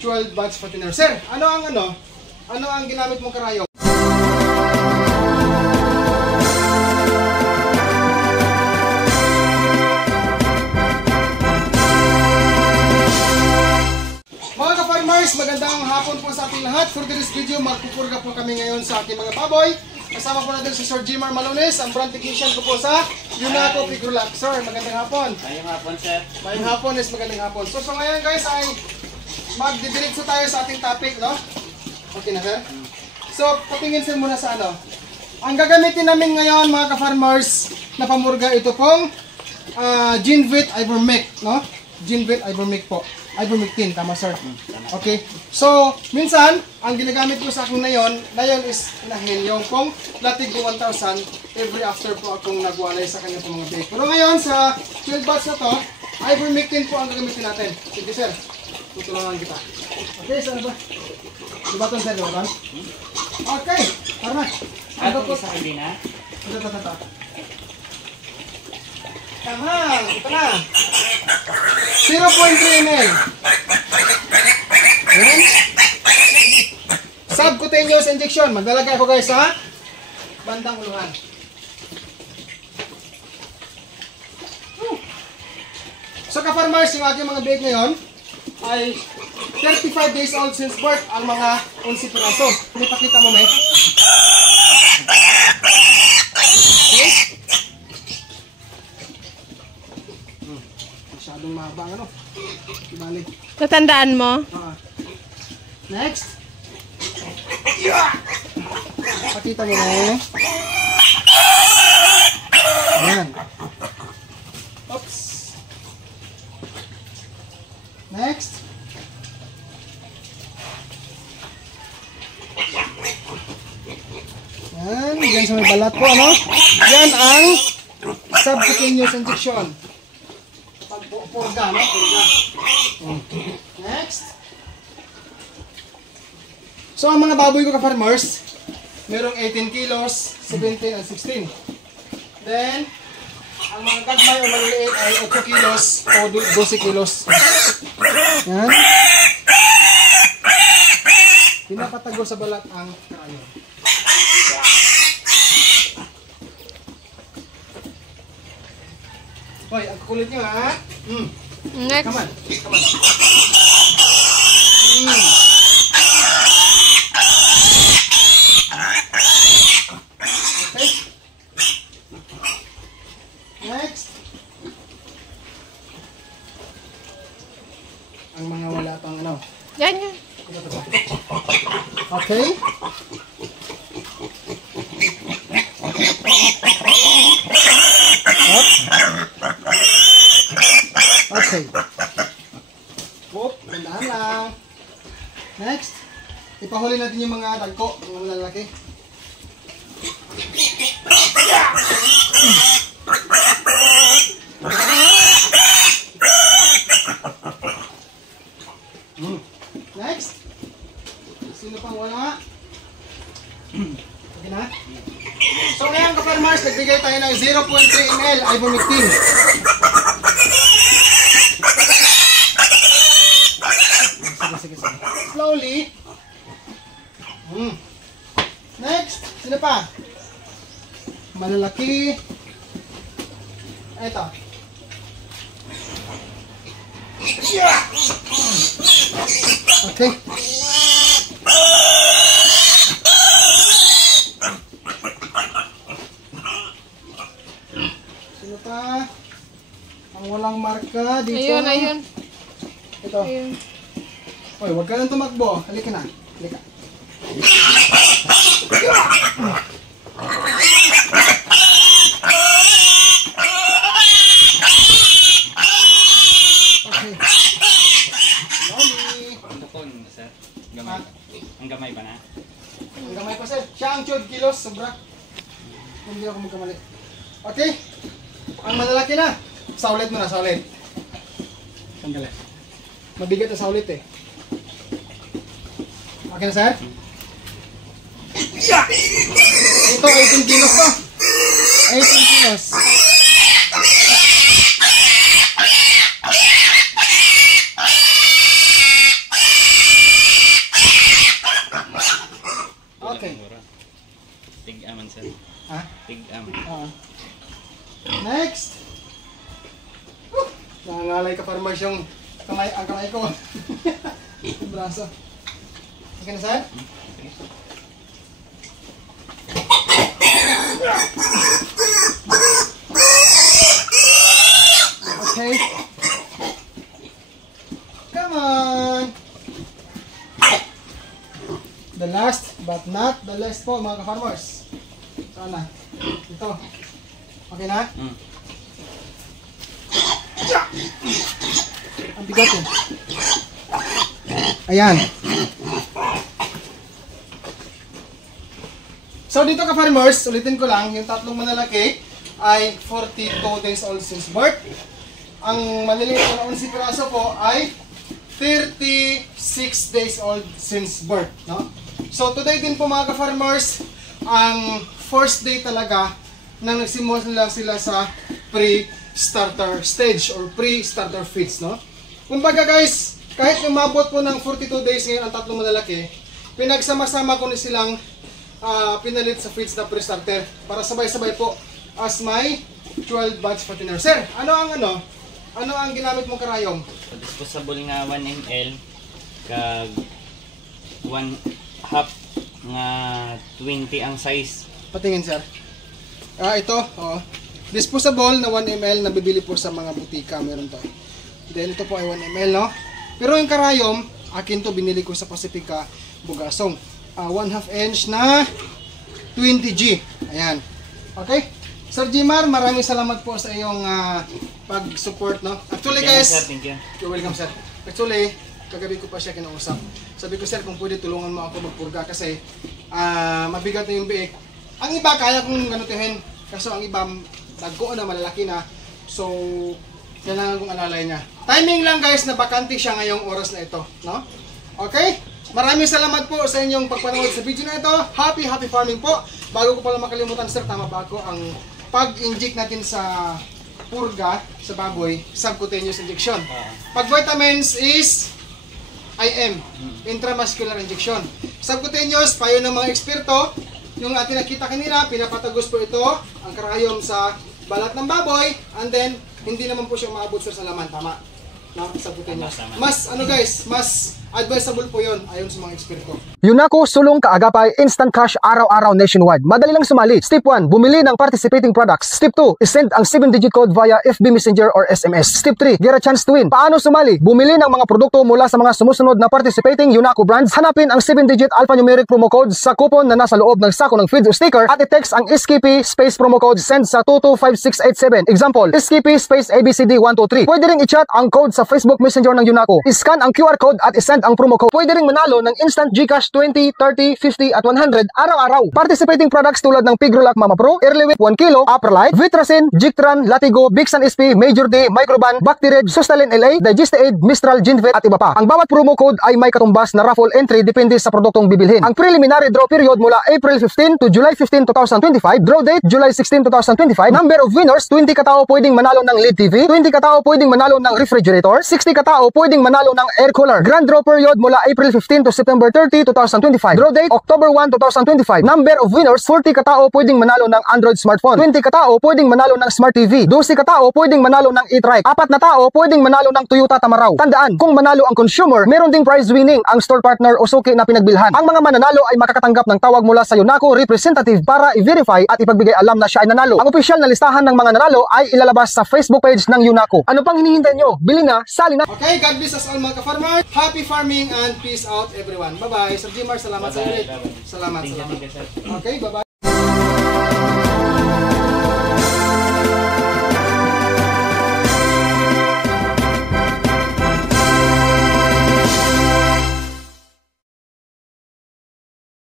12 watts fattener. Sir, ano ang ginamit mong karayom? Mga ka-farmers, magandang hapon po sa ating lahat. For this video, magpupurga po kami ngayon sa ating mga baboy. Kasama po natin si Sir Jimar Malones, ang brand technician ko po sa Yunaco Pigulac. Sir, magandang hapon. Mayong hapon, sir. Mayong hapon is magandang hapon. So ngayon guys ay magdidiretso tayo sa ating topic, no? Okay na, sir? So, patingin sir muna sa ano. Ang gagamitin namin ngayon mga ka-farmers na pamurga, ito pong Ginvit Ivermec, no? Ginvit Ivermec po. Ivermectin, tama sir. Okay. So, minsan, ang ginagamit ko sa akin na yon is inahin yung pong Latig 1000 every after po akong nagwalay sa kanya po mga bake. Pero ngayon, sa 12 watts na to, Ivermectin po ang gagamitin natin. Sige sir, tutulungan kita. Okay, saan ba? Diba ito sir, diba? Okay, tara na. Ano po sa hindi na? Ito. Tama, ito na. 0.3 ml. Ayan. Subcutaneous injection. Maglalagay ako guys sa bandang uluhan. So ka-farmers, yung aking mga bake ngayon ay 35 days old since birth ang mga 11 piraso. Pinipakita mo, may? Okay? Masyadong mahaba ang ano. Ibalik. Tatandaan mo? Next. Pakita mo na. Ayan. Oops. Next. Yan. Yan sa may balat po, ano? Yan ang subcutaneous injection. Purga, no? Purga. Next. So, ang mga baboy ko ka-farmers, merong 18 kilos, 17 and 16. Then, ang mga gagmay o maliliit ay 8 kilos o 12 kilos. Yan. Pinapatago sa balat ang karayom. Hoy, ang kukulit nyo ha. Next. Come on. Okay. Next. Ang mga wala pang ano. Yan. Okay. Okay. Whoop, tandaan lang. Next. Ipahuli natin yung mga dagko, mga lalaki. Next. Sino pang wala? Okay na? So ngayon ka-farmers, nagbigay tayo ng 0.3 ml Ivermectin. Sige. Slowly. Next. Sino pa? Malalaki. Ito. Okay. Sino pa? Ang walang marka dito. Ayun. Ito. Ayun. Oy, huwag ka nang tumakbo. Halika na. Halika. Okay. Loli. Ano po, sir? Gamay. Ang gamay ba na? Ang gamay pa sir. Siya ang 12 kilos. Sobra. Hindi ako magkamali. Okay. Ang malalaki na. Saulit mo na, saulit. Sandali. Mabigat na saulit eh. Okay na sir? Ito 18 kilos pa. 18 kilos. sir. Ha? Tig-am. Next. Nangangalay ka farmers yung ang kamay ko. Yung braso. Okay na, sir? Okay. Come on. The last but not the least po mga ka-farmers. Sana. Ito. Okay na? Ang bigat eh. Ayan. So dito ka-farmers, ulitin ko lang, yung tatlong manlalaki ay 42 days old since birth. Ang maliliit na 11 piraso po ay 36 days old since birth, no? So today din po mga ka-farmers, ang first day talaga nang nagsimula sila sa pre-starter stage or pre-starter feeds, no? Kumbaga guys, kahit umabot po ng 42 days ngayon ang tatlong malalaki, pinagsama-sama ko na silang pinalit sa feeds na pre-starter para sabay-sabay po as my 12 batch fattener. Sir, ano ang ginamit mong karayom? So, disposable nga 1 ml kag 1/2 nga 20 ang size. Patingin, sir. Ito, disposable na 1 ml na bibili po sa mga butika, meron to. Then ito po ay 1 ml, no? Pero yung karayom, akin to binili ko sa Pacifica Bugasong. 1/2 inch na 20G. Ayan. Okay? Sir Jimar, maraming salamat po sa iyong pag-support, no? Actually guys, Sir, thank you. you're welcome, sir. Actually, kagabi ko pa siya kinausap. Sabi ko, sir, kung pwede tulungan mo ako magpurga kasi mabigat na yung biik. Ang iba kaya kong ganutuhin, kaso ang iba nagko na malalaki na. So, kailangan kong alalay niya. Timing lang guys na bakante siya ngayong oras na ito, no? Okay? Maraming salamat po sa inyong pagpanood sa video na ito. Happy farming po. Bago ko pala makalimutan, sir, tama ba ako ang pag-inject natin sa purga sa baboy, subcutaneous injection. Pag vitamins is IM, intramuscular injection. Subcutaneous, payo ng mga eksperto, yung ating nakita kanina, pinapatagos po ito, ang karayom sa balat ng baboy, and then, hindi naman po siya maabot sa laman, tama? No, subcutaneous. Mas, mas advisable po yun, ayon sa mga eksperto. UNACO sulong kaagapay instant cash araw-araw nationwide. Madali lang sumali. Step 1, bumili ng participating products. Step 2, isend ang 7-digit code via FB Messenger or SMS. Step 3, get a chance to win. Paano sumali? Bumili ng mga produkto mula sa mga sumusunod na participating UNACO brands. Hanapin ang 7-digit alphanumeric promo code sa coupon na nasa loob ng sako ng feeds o sticker at i-text ang SKP space promo code send sa 225687. Example, SKP space ABCD123. Pwede ring i-chat ang code sa Facebook Messenger ng UNACO. I-scan ang QR code at isend ang promo code. Pwede ring manalo ng instant GCash 20, 30, 50 at 100 araw-araw. Participating products tulad ng Pigrolac Mama Pro, Early 1 kilo, Upralite, Vitracin, Jictran, Latigo, Bixan SP, Major D, Microban, Bactired, Sustalin LA, Digestaid, Mistral, Ginvet at iba pa. Ang bawat promo code ay may katumbas na raffle entry depende sa produktong bibilhin. Ang preliminary draw period mula April 15 to July 15, 2025. Draw date July 16, 2025. Number of winners, 20 katao pwedeng manalo ng LED TV, 20 katao pwedeng manalo ng refrigerator, 60 katao pwedeng manalo ng air cooler. Grand draw period mula April 15 to September 30, 2025. Draw date October 1, 2025. Number of winners, 40 katao pwedeng manalo ng Android smartphone, 20 katao pwedeng manalo ng Smart TV, 12 katao pwedeng manalo ng e-trike, 4 na tao pwedeng manalo ng Toyota Tamaraw. Tandaan, kung manalo ang consumer, meron ding prize winning ang store partner o suki na pinagbilhan. Ang mga mananalo ay makakatanggap ng tawag mula sa UNACO representative para i-verify at ipagbigay alam na siya ay nanalo. Ang opisyal na listahan ng mga nanalo ay ilalabas sa Facebook page ng UNACO. Ano pang hinihintay nyo? Bili na, sali na! Okay, God bless us all mga ka-farmer. Happy farming and peace out everyone. Bye-bye. Sir Jimar, salamat sa ulit. Salamat. Thank you, sir. Okay, bye-bye.